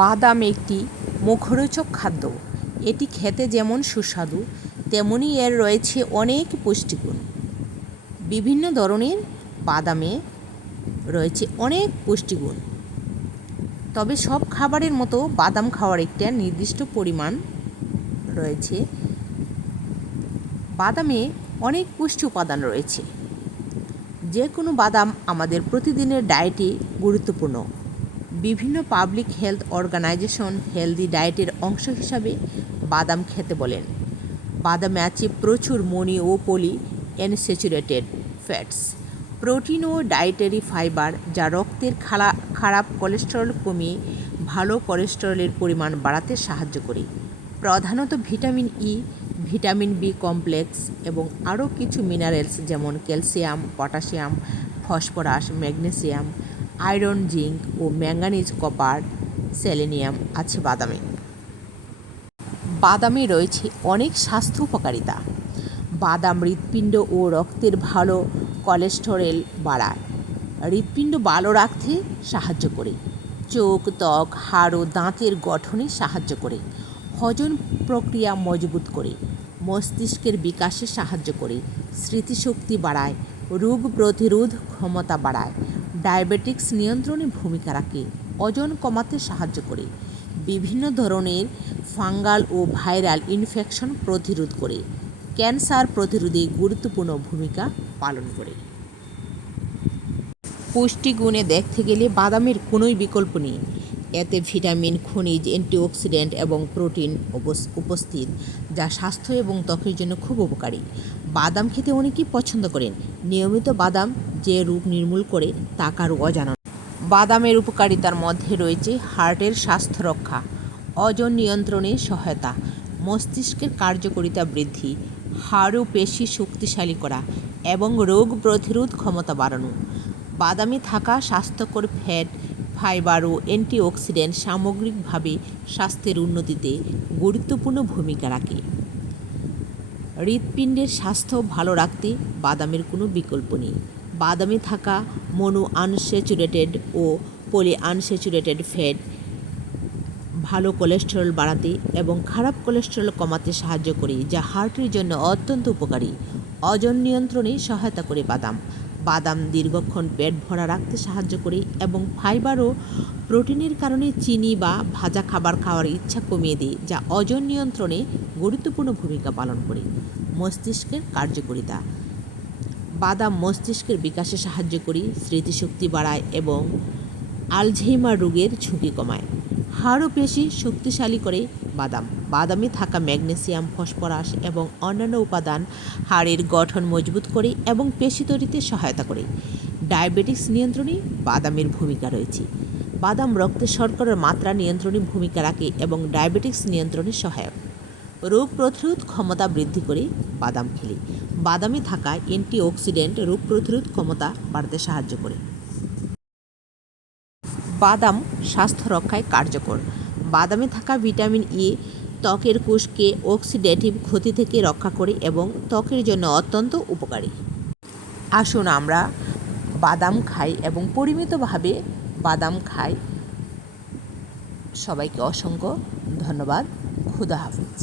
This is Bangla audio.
বাদাম একটি মুখরোচক খাদ্য। এটি খেতে যেমন সুস্বাদু, তেমনি এর রয়েছে অনেক পুষ্টিগুণ। বিভিন্ন ধরনের বাদামে রয়েছে অনেক পুষ্টিগুণ। তবে সব খাবারের মতো বাদাম খাওয়ার একটা নির্দিষ্ট পরিমাণ রয়েছে। বাদামে অনেক পুষ্টি উপাদান রয়েছে। যে কোনো বাদাম আমাদের প্রতিদিনের ডায়েটে গুরুত্বপূর্ণ। বিভিন্ন পাবলিক হেলথ অর্গানাইজেশন হেলদি ডায়েটের অংশ হিসাবে বাদাম খেতে বলেন। বাদামে আছে প্রচুর মনি ও পলি এনস্যাচুরেটেড ফ্যাটস প্রোটিন ও ডায়েটারি ফাইবার যা রক্তের খারাপ কোলেস্টেরল কমিয়ে ভালো কোলেস্টেরলের পরিমাণ বাড়াতে সাহায্য করে। প্রধানত vitamin E vitamin B complex এবং আরও কিছু মিনারেলস যেমন calcium potassium phosphorus magnesium iron zinc ও ম্যাঙ্গানিজ, কপার, সেলেনিয়াম আছে বাদামে। বাদামে রয়েছে অনেক স্বাস্থ্য উপকারিতা। বাদাম হৃৎপিণ্ড ও রক্তের ভালো কোলেস্টেরল বাড়ায়। হৃৎপিণ্ড ভালো রাখতে সাহায্য করে। চোখ, ত্বক, হাড় ও দাঁতের গঠনে সাহায্য করে। হজম প্রক্রিয়া মজবুত করে। মস্তিষ্কের বিকাশে সাহায্য করে। স্মৃতিশক্তি বাড়ায়। রোগ প্রতিরোধ ক্ষমতা বাড়ায়। ডায়াবেটিক্স নিয়ন্ত্রণে ভূমিকা রাখে, ওজন কমাতে সাহায্য করে, বিভিন্ন ধরনের ফাঙ্গাল ও ভাইরাল ইনফেকশন প্রতিরোধ করে, ক্যান্সার প্রতিরোধে গুরুত্বপূর্ণ ভূমিকা পালন করে। পুষ্টিগুণে দেখতে গেলে বাদামের কোনোই বিকল্প নেই। এতে ভিটামিন, খনিজ, অ্যান্টিঅক্সিডেন্ট এবং প্রোটিন উপস- উপস্থিত, যা স্বাস্থ্য এবং ত্বকের জন্য খুব উপকারী। বাদাম খেতে অনেকেই পছন্দ করেন। নিয়মিত বাদাম যে রোগ নির্মূল করে, তা কারও অজানা বাদামের উপকারিতার মধ্যে রয়েছে হার্টের স্বাস্থ্য রক্ষা, ওজন নিয়ন্ত্রণে সহায়তা, মস্তিষ্কের কার্যকারিতা বৃদ্ধি, হাড় পেশি শক্তিশালী করা এবং রোগ প্রতিরোধ ক্ষমতা বাড়ানো। বাদামে থাকা স্বাস্থ্যকর ফ্যাট ফাইবার ও অ্যান্টিঅক্সিডেন্ট সামগ্রিকভাবে স্বাস্থ্যের উন্নতিতে গুরুত্বপূর্ণ ভূমিকা রাখে। হৃৎপিণ্ডের স্বাস্থ্য ভালো রাখতে বাদামের কোনো বিকল্প নেই। বাদামে থাকা মনো আনস্যাচুরেটেড ও পলি আনস্যাচুরেটেড ফ্যাট ভালো কোলেস্টেরল বাড়াতে এবং খারাপ কোলেস্টেরল কমাতে সাহায্য করে, যা হার্টের জন্য অত্যন্ত উপকারী। অজন নিয়ন্ত্রণে সহায়তা করে বাদাম। বাদাম, দীর্ঘক্ষণ পেট ভরা রাখতে সাহায্য করে এবং ফাইবার ও প্রোটিনের কারণে চিনি বা ভাজা খাবার খাওয়ার ইচ্ছা কমিয়ে দেয়, যা ওজন নিয়ন্ত্রণে গুরুত্বপূর্ণ ভূমিকা পালন করে। মস্তিষ্কের কার্যকারিতা। বাদাম মস্তিষ্কের বিকাশে সাহায্য করে, স্মৃতিশক্তি বাড়ায় এবং আলঝেইমার রোগের ঝুঁকি কমায়। হাড় ও পেশি শক্তিশালী করে বাদাম। বাদামে থাকা ম্যাগনেসিয়াম, ফসফরাস এবং অন্যান্য উপাদান হাড়ের গঠন মজবুত করে এবং পেশি তৈরিতে সহায়তা করে। ডায়াবেটিক্স নিয়ন্ত্রণে বাদামের ভূমিকা রয়েছে। বাদাম রক্তে শর্করার মাত্রা নিয়ন্ত্রণে ভূমিকা রাখে এবং ডায়াবেটিক্স নিয়ন্ত্রণে সহায়ক। রোগ প্রতিরোধ ক্ষমতা বৃদ্ধি করে বাদাম খেলে। বাদামে থাকা অ্যান্টিঅক্সিডেন্ট রোগ প্রতিরোধ ক্ষমতা বাড়াতে সাহায্য করে। বাদাম স্বাস্থ্য রক্ষায় কার্যকর। বাদামে থাকা ভিটামিন ই ত্বকের কোষকে অক্সিডেটিভ ক্ষতি থেকে রক্ষা করে এবং ত্বকের জন্য অত্যন্ত উপকারী। আসুন আমরা বাদাম খাই এবং পরিমিতভাবে বাদাম খাই। সবাইকে অসংখ্য ধন্যবাদ। খুদা হাফিজ।